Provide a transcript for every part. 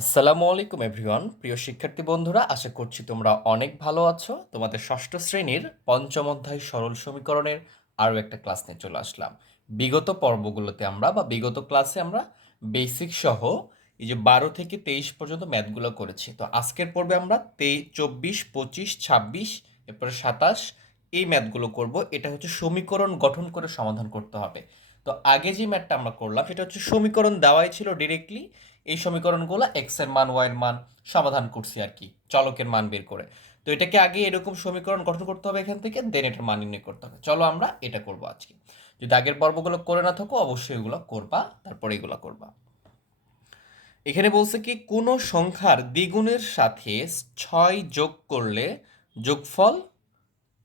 আসসালামু আলাইকুম, এভরিওয়ান। প্রিয় শিক্ষার্থী বন্ধুরা, আশা করছি তোমরা অনেক ভালো আছো। তোমাদের ষষ্ঠ শ্রেণির পঞ্চম অধ্যায় সরল সমীকরণের আরও একটা ক্লাস নিয়ে চলে আসলাম। বিগত পর্বগুলোতে আমরা বা বিগত ক্লাসে আমরা বেসিক সহ এই যে বারো থেকে তেইশ পর্যন্ত ম্যাথগুলো করেছি। তো আজকের পর্বে আমরা তেই চব্বিশ, পঁচিশ, ছাব্বিশ, এরপরে সাতাশ এই ম্যাথগুলো করব। এটা হচ্ছে সমীকরণ গঠন করে সমাধান করতে হবে। তো আগে যে ম্যাথটা আমরা করলাম, সেটা হচ্ছে সমীকরণ দেওয়াই ছিল ডিরেক্টলি এই সমীকরণগুলো এক্সের মান ওয়াই এর মান সমাধান করছি আর কি, চলকের মান বের করে। তো এটাকে আগে এরকম সমীকরণ গঠন করতে হবে এখান থেকে দেন এটার মান নির্ণয় করতে হবে। চলো আমরা এটা করব আজকে। যদি আগের পর্বগুলো করে না থাকো, অবশ্যই এগুলো করবা, তারপরে এগুলো করবা। এখানে বলছে কি, কোনো সংখ্যার দ্বিগুণের সাথে ছয় যোগ করলে যোগফল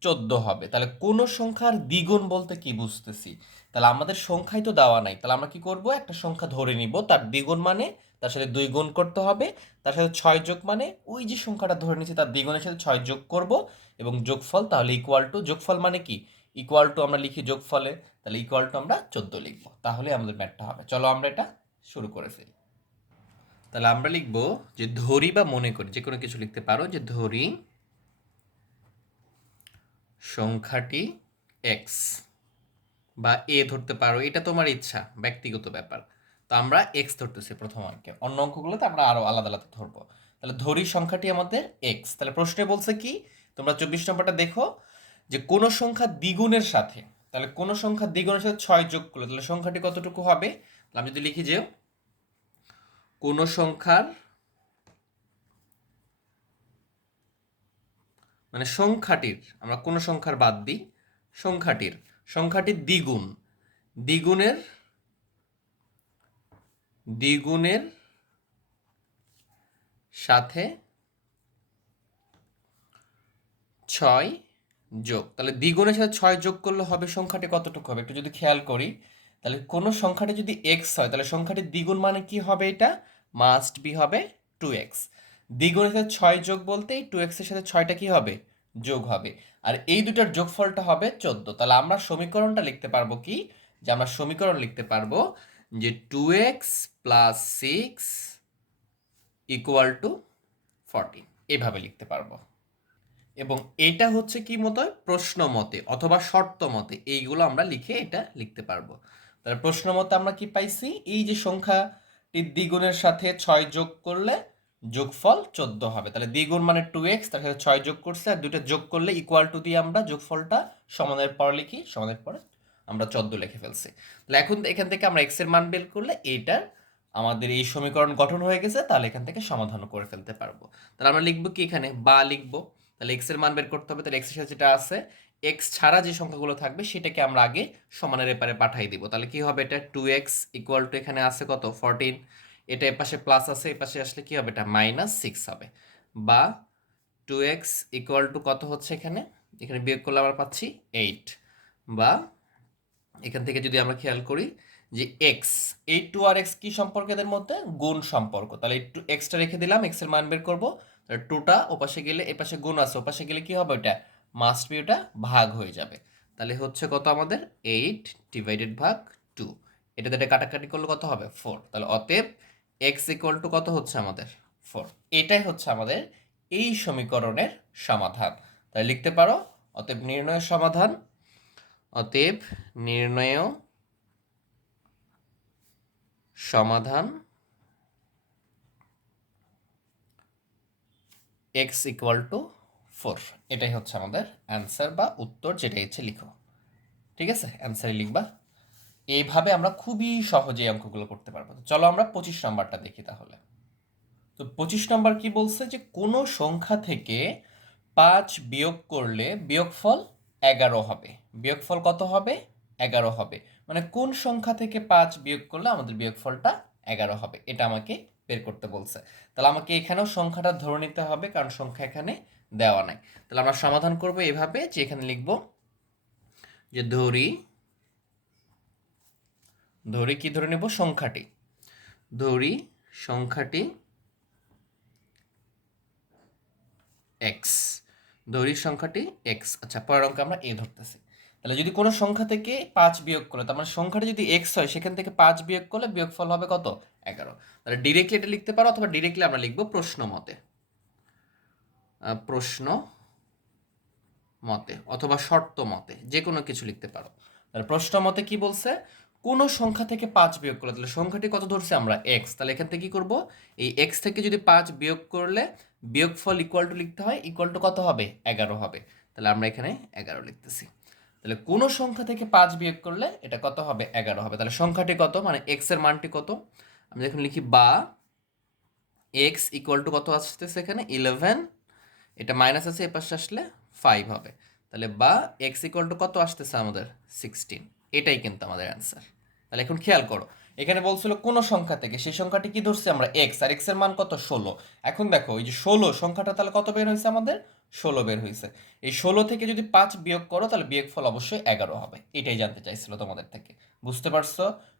চোদ্দ হবে। তাহলে কোনো সংখ্যার দ্বিগুণ বলতে কি বুঝতেছি? তাহলে আমাদের সংখ্যাই তো দেওয়া নাই। তাহলে আমরা কি করব? একটা সংখ্যা ধরে নিব, তার দ্বিগুণ মানে তার সাথে দুই গুণ করতে হবে, তার সাথে ছয় যোগ মানে ওই যে সংখ্যাটা ধরে নিচ্ছি তার দ্বিগুণের সাথে ছয় যোগ করব এবং যোগফল তাহলে ইকুয়াল টু যোগফল মানে কি? ইকুয়াল টু আমরা লিখি যোগফলে, তাহলে ইকুয়াল টু আমরা চোদ্দ লিখব। তাহলে আমাদের ম্যাথটা হবে। চলো আমরা এটা শুরু করে ফেলি। তাহলে আমরা লিখব যে ধরি বা মনে করি, যে কোনো কিছু লিখতে পারো, যে ধরি সংখ্যাটি এক্স বা এ ধরতে পারো। এটা তোমার ইচ্ছা, ব্যক্তিগত ব্যাপার। তো আমরা এক্স ধরতেছি প্রথম অঙ্কে। অন্য অঙ্কগুলোতে আমরা আরও আলাদা আলাদা ধরবো। তাহলে ধরি সংখ্যাটি আমাদের এক্স তাহলে প্রশ্নে বলছে কি, তোমরা চব্বিশ নম্বরটা দেখো, যে কোনো সংখ্যা দ্বিগুণের সাথে, তাহলে কোনো সংখ্যা দ্বিগুণের সাথে ছয় যোগ করলে, তাহলে সংখ্যাটি কতটুকু হবে? তাহলে আমি যদি লিখি যে, কোনো সংখ্যার মানে সংখ্যাটির, আমরা কোনো সংখ্যার বাদ দিই, সংখ্যাটির সংখ্যাটির দ্বিগুণ। দ্বিগুণের দ্বিগুণের সাথে ছয় যোগ। তাহলে দ্বিগুণের সাথে ছয় যোগ করলে হবে সংখ্যাটি কতটুকু হবে? একটু যদি খেয়াল করি, তাহলে কোনো সংখ্যাটি যদি এক্স হয়, তাহলে সংখ্যাটি দ্বিগুণ মানে কি হবে এটা? মাস্ট বি হবে টু এক্স দ্বিগুণের সাথে ছয় যোগ বলতে এই টু এক্সের সাথে ছয়টা কি হবে? যোগ হবে। আর এই দুটার যোগফলটা হবে চোদ্দ। তাহলে আমরা সমীকরণটা লিখতে পারব কি? যে আমরা সমীকরণ লিখতে পারব যে two x plus six equal to fourteen এভাবে লিখতে পারব। এবং এটা হচ্ছে কি মতো প্রশ্ন মতে অথবা শর্ত মতে। এইগুলো আমরা লিখে এটা লিখতে পারব। তাহলে প্রশ্ন মতে আমরা কি পাইছি? এই যে সংখ্যাটির দ্বিগুণের সাথে ছয় যোগ করলে যোগফল চোদ্দ হবে। তাহলে দ্বিগুণ মানে টু এক্স তার সাথে ছয় যোগ করছে, আর দুটো যোগ করলে ইকুয়াল টু দিয়ে আমরা যোগফলটা সমানের পর লিখি, সমানের পরে আমরা চোদ্দ লিখে ফেলছি। তাহলে এখন এখান থেকে আমরা এক্সের মান বের করলে এইটার আমাদের এই সমীকরণ গঠন হয়ে গেছে, তাহলে এখান থেকে সমাধান করে ফেলতে পারব। তাহলে আমরা লিখব কি এখানে? বা লিখব। তাহলে এক্সের মান বের করতে হবে, তাহলে এক্সের সাথে যেটা আছে এক্স ছাড়া যে সংখ্যাগুলো থাকবে, সেটাকে আমরা আগে সমানের এপারে পাঠাই দিব। তাহলে কি হবে এটা? টু এক্স ইকুয়াল টু এখানে আছে কত? ফোরটিন এটা এপাশে প্লাস আছে, এপাশে আসলে কি হবে? এটা মাইনাস সিক্স হবে। বা টু এক্স ইকুয়াল টু কত হচ্ছে এখানে? এখানে বিয়োগ করলে আমরা পাচ্ছি এইট বা এখান থেকে যদি আমরা খেয়াল করি যে এক্স এই টু আর এক্স কি সম্পর্ক এদের মধ্যে? গুণ সম্পর্ক। তাহলে এই টু এক্সটা রেখে দিলাম এক্সের মান বের করব। তাহলে টুটা ওপাশে গেলে, এপাশে গুণ আছে, ওপাশে গেলে কি হবে? ওটা মাস্ট বি ওটা ভাগ হয়ে যাবে। তাহলে হচ্ছে কত আমাদের? এইট ডিভাইডেড ভাগ টু এটাতে এটা কাটাকাটি করলে কত হবে? ফোর তাহলে অতএব এক্স ইকুয়াল টু কত হচ্ছে আমাদের? ফোর এটাই হচ্ছে আমাদের এই সমীকরণের সমাধান। তাই লিখতে পারো? অতএব নির্ণয়ের সমাধান অতএব নির্ণয় সমাধান এক্স ইকুয়াল টু ফোর এটাই হচ্ছে আমাদের অ্যান্সার বা উত্তর যেটা ইচ্ছে লিখো। ঠিক আছে? অ্যান্সারে লিখবা। এইভাবে আমরা খুবই সহজে অঙ্কগুলো করতে পারব। চলো আমরা পঁচিশ নম্বরটা দেখি তাহলে। তো পঁচিশ নম্বর কি বলছে যে কোনো সংখ্যা থেকে পাঁচ বিয়োগ করলে বিয়োগফল এগারো হবে। বিয়োগফল কত হবে? এগারো হবে। মানে কোন সংখ্যা থেকে পাঁচ বিয়োগ করলে আমাদের বিয়োগফলটা এগারো হবে? এটা আমাকে বের করতে বলছে। তাহলে আমাকে এখানেও সংখ্যাটা ধরে নিতে হবে কারণ সংখ্যা এখানে দেওয়া নাই। তাহলে আমরা সমাধান করব এভাবে যে এখানে লিখব যে ধরি ধরি কি ধরে নেব? সংখ্যাটি। ধরি সংখ্যাটি এক্স ধরি সংখ্যাটি এক্স আচ্ছা পরের অঙ্কে আমরা এ ধরতেছি। তাহলে যদি কোনো সংখ্যা থেকে পাঁচ বিয়োগ করলে, তার মানে সংখ্যাটা যদি এক্স হয়, সেখান থেকে পাঁচ বিয়োগ করলে বিয়োগফল হবে কত? এগারো। তাহলে ডিরেক্টলি এটা লিখতে পারো অথবা ডিরেক্টলি আমরা লিখব প্রশ্ন মতে। প্রশ্ন মতে অথবা শর্ত মতে যে কোনো কিছু লিখতে পারো। তাহলে প্রশ্ন মতে কি বলছে? কোন সংখ্যা থেকে পাঁচ বিয়োগ করলে, তাহলে সংখ্যাটি কত ধরছি আমরা? এক্স তাহলে এখান থেকে কি করব? এই এক্স থেকে যদি পাঁচ বিয়োগ করলে বিয়োগফল ইকুয়াল টু লিখতে হয় ইকুয়াল টু কত হবে? এগারো হবে। তাহলে আমরা এখানে এগারো লিখতেছি। তাহলে কোনো সংখ্যা থেকে পাঁচ বিয়োগ করলে এটা কত হবে? এগারো হবে। তাহলে সংখ্যাটি কত? মানে এক্সের মানটি কত? আমি যখন লিখি বা এক্স ইকুয়াল টু কত আসতেছে এখানে? ইলেভেন এটা মাইনাস আছে এ পাশে আসলে ফাইভ হবে। তাহলে বা এক্স ইকুয়াল টু কত আসতেছে আমাদের? সিক্সটিন এটাই কিন্তু আমাদের অ্যান্সার তাহলে এখন খেয়াল করো এখানে বলছিল কোন সংখ্যা থেকে? সেই সংখ্যাটি কি ধরছে? আমরা এক্স আর এক্সের মান কত? ষোলো। এখন দেখো, এই যে ষোলো সংখ্যাটা তাহলে কত বের হয়েছে আমাদের? ষোলো বের হয়েছে। এই ষোলো থেকে যদি পাঁচ বিয়োগ করো, তাহলে বিয়োগ ফল অবশ্যই এগারো হবে। এটাই জানতে চাইছিল তোমাদের থেকে। বুঝতে পারছ?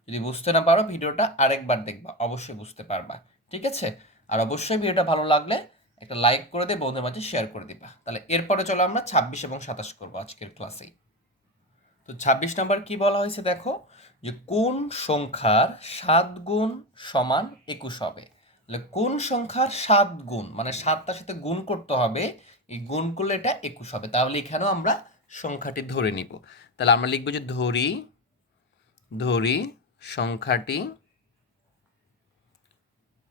যদি বুঝতে না পারো, ভিডিওটা আরেকবার দেখবা। অবশ্যই বুঝতে পারবা। ঠিক আছে? আর অবশ্যই ভিডিওটা ভালো লাগলে একটা লাইক করে দিয়ে বন্ধুদের মাঝে শেয়ার করে দিবা। তাহলে এরপরে চলো আমরা ছাব্বিশ এবং সাতাশ করব আজকের ক্লাসেই তো ছাব্বিশ নাম্বার কি বলা হয়েছে দেখো? যে কোন সংখ্যার সাত গুণ সমান একুশ হবে? তাহলে কোন সংখ্যার সাত গুণ মানে সাতটার সাথে গুণ করতে হবে, এই গুণ করলে এটা একুশ হবে। তাহলে এখানেও আমরা সংখ্যাটি ধরে নিব। তাহলে আমরা লিখব যে ধরি ধরি সংখ্যাটি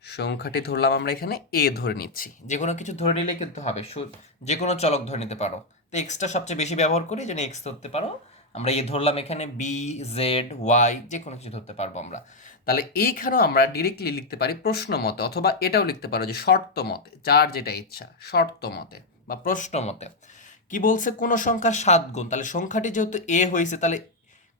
সংখ্যাটি ধরলাম আমরা এখানে এ ধরে নিচ্ছি। যে কোনো কিছু ধরে নিলে কিন্তু হবে। যে কোনো চলক ধরে নিতে পারো। তো এক্সটা সবচেয়ে বেশি ব্যবহার করি, যেন এক্স ধরতে পারো। আমরা এ ধরলাম এখানে বি জেড ওয়াই যে কোনো কিছু ধরতে পারব আমরা। তাহলে এইখানেও আমরা ডিরেক্টলি লিখতে পারি প্রশ্ন মতে, অথবা এটাও লিখতে পারো যে শর্ত মতে, যার যেটা ইচ্ছা, শর্ত মতে বা প্রশ্ন মতে। কি বলছে? কোনো সংখ্যার সাত গুণ। তাহলে সংখ্যাটি যেহেতু এ হয়েছে, তাহলে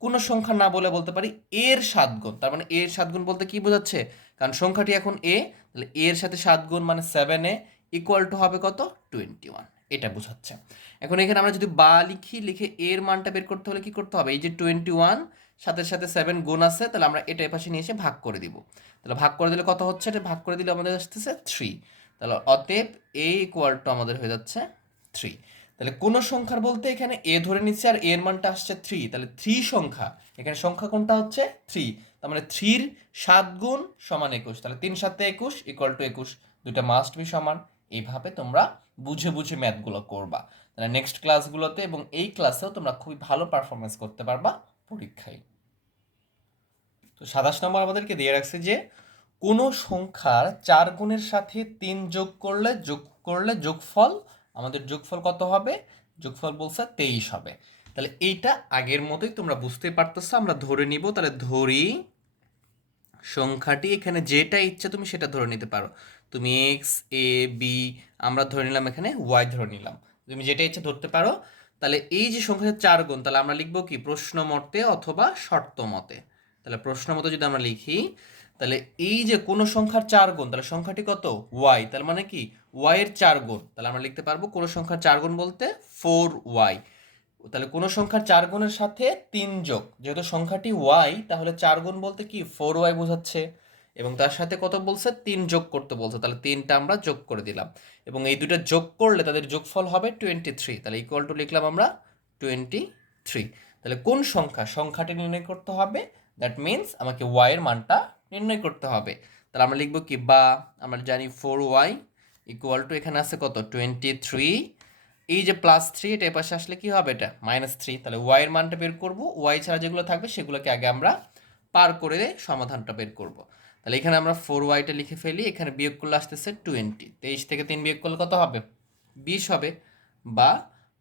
কোনো সংখ্যা না বলে বলতে পারি এর সাত গুণ। তার মানে এর সাত গুণ বলতে কি বোঝাচ্ছে? কারণ সংখ্যাটি এখন এ তাহলে এর সাথে সাত গুণ মানে সেভেন এ ইকুয়াল টু হবে কত? টোয়েন্টি ওয়ান এটা বোঝাচ্ছে। এখন এখানে আমরা যদি বা লিখি, লিখে এর মানটা বের করতে হলে কি করতে হবে? এই যে টোয়েন্টি ওয়ান সাথে সাথে সেভেন গুণ আছে, তাহলে আমরা এটা এপাশে নিয়ে এসে ভাগ করে দিব। তাহলে ভাগ করে দিলে কত হচ্ছে? এটা ভাগ করে দিলে আমাদের আসতেছে থ্রি তাহলে অতএব এ ইকুয়াল টু আমাদের হয়ে যাচ্ছে থ্রি তাহলে কোন সংখ্যার বলতে এখানে এ ধরে নিচ্ছে আর এর মানটা আসছে থ্রি তাহলে থ্রি সংখ্যা, এখানে সংখ্যা কোনটা হচ্ছে? থ্রি তার মানে থ্রির সাত গুণ সমান একুশ। তাহলে তিন সাতে একুশ ইকুয়াল টু একুশ। দুটা মাস্ট বি সমান। এইভাবে তোমরা বুঝে বুঝে ম্যাথগুলো করবা। তাহলে নেক্সট ক্লাসগুলোতে এবং এই ক্লাসেও তোমরা খুবই ভালো পারফরমেন্স করতে পারবা পরীক্ষায়। তো সাতাশ নম্বর আমাদেরকে দিয়ে রাখছে যে, কোনো সংখ্যার চার গুণের সাথে তিন যোগ করলে যোগ করলে যোগফল, আমাদের যোগফল কত হবে? যোগফল বলছে তেইশ হবে। তাহলে এইটা আগের মতোই তোমরা বুঝতে পারতেছো, আমরা ধরে নিব। তাহলে ধরি, সংখ্যাটি এখানে যেটা ইচ্ছা তুমি সেটা ধরে নিতে পারো। তুমি এক্স এ বি আমরা ধরে নিলাম এখানে ওয়াই ধরে নিলাম। তুমি যেটা ইচ্ছা ধরতে পারো, তাহলে এই যে সংখ্যাটা চার গুণ, তাহলে আমরা লিখব কি? প্রশ্ন মতে অথবা শর্ত মতে। তাহলে প্রশ্ন মতে যদি আমরা লিখি, তাহলে এই যে কোনো সংখ্যার চার গুণ, তাহলে সংখ্যাটি কত? ওয়াই তাহলে মানে কি? ওয়াই এর চার গুণ। তাহলে আমরা লিখতে পারব কোনো সংখ্যার চার গুণ বলতে ফোর ওয়াই তাহলে কোনো সংখ্যার চার গুণের সাথে তিন যোগ। যেহেতু সংখ্যাটি ওয়াই তাহলে চার গুণ বলতে কি? ফোর ওয়াই বোঝাচ্ছে। এবং তার সাথে কত বলছে? তিন যোগ করতে বলছে। তাহলে তিনটা আমরা যোগ করে দিলাম। এবং এই দুটো যোগ করলে তাদের যোগফল হবে টোয়েন্টি থ্রি তাহলে ইকুয়াল টু লিখলাম আমরা টোয়েন্টি থ্রি তাহলে কোন সংখ্যা? সংখ্যাটি নির্ণয় করতে হবে। দ্যাট মিনস আমাকে ওয়াই এর মানটা নির্ণয় করতে হবে। তাহলে আমরা লিখব কি? বা আমরা জানি ফোর ওয়াই ইকুয়াল টু এখানে আছে কত? টোয়েন্টি থ্রি এই যে প্লাস থ্রি এটা এপাশে আসলে কি হবে? এটা মাইনাস থ্রি তাহলে ওয়াই এর মানটা বের করব। ওয়াই ছাড়া যেগুলো থাকবে, সেগুলোকে আগে আমরা পার করে সমাধানটা বের করব। তাহলে এখানে আমরা ফোর ওয়াইটা লিখে ফেলি, এখানে বিয়োগ করলে আসতেছে টোয়েন্টি তেইশ থেকে তিন বিয়োগ করলে কত হবে? বিশ হবে। বা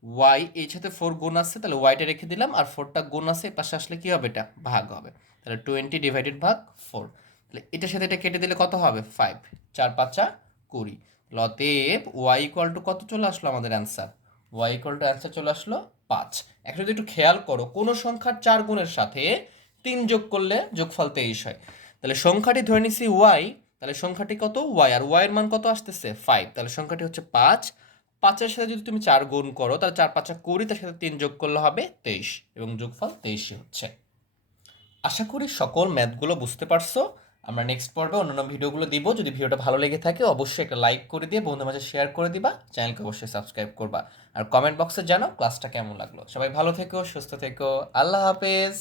ওয়াই এই সাথে ফোর গুণ আসছে তাহলে ওয়াইটা রেখে দিলাম, আর ফোরটা গুণ আছে পাশে আসলে কী হবে এটা? ভাগ হবে। তাহলে টোয়েন্টি ডিভাইডেড ভাগ ফোর তাহলে এটার সাথে এটা কেটে দিলে কত হবে? ফাইভ চার পাঁচা কুড়ি। অতএব ওয়াই ইকুয়াল টু কত চলে আসলো আমাদের answer y equal to answer চলে আসলো পাঁচ। এখন যদি একটু খেয়াল করো, কোনো সংখ্যার চার গুণের সাথে তিন যোগ করলে যোগফল তেইশ হয়। তাহলে সংখ্যাটি ধরে নিছি ওয়াই তাহলে সংখ্যাটি কত? ওয়াই আর ওয়াই এর মান কত আসতেছে? ফাইভ তাহলে সংখ্যাটি হচ্ছে পাঁচ। পাঁচের সাথে যদি তুমি চার গুণ করো, তাহলে চার পাঁচা কুড়ি, তার সাথে তিন যোগ করলে হবে তেইশ এবং যোগফল তেইশই হচ্ছে। আশা করি সকল ম্যাথগুলো বুঝতে পারছ। আমরা নেক্সট পর্বে অন্যান্য ভিডিওগুলো দিব। যদি ভিডিওটা ভালো লেগে থাকে, অবশ্যই একটা লাইক করে দিয়ে বন্ধুদের মাঝে শেয়ার করে দিবা। চ্যানেলকে অবশ্যই সাবস্ক্রাইব করবা। আর কমেন্ট বক্সে জানাও ক্লাসটা কেমন লাগল। সবাই ভালো থেকো, সুস্থ থেকো। আল্লাহ হাফেজ।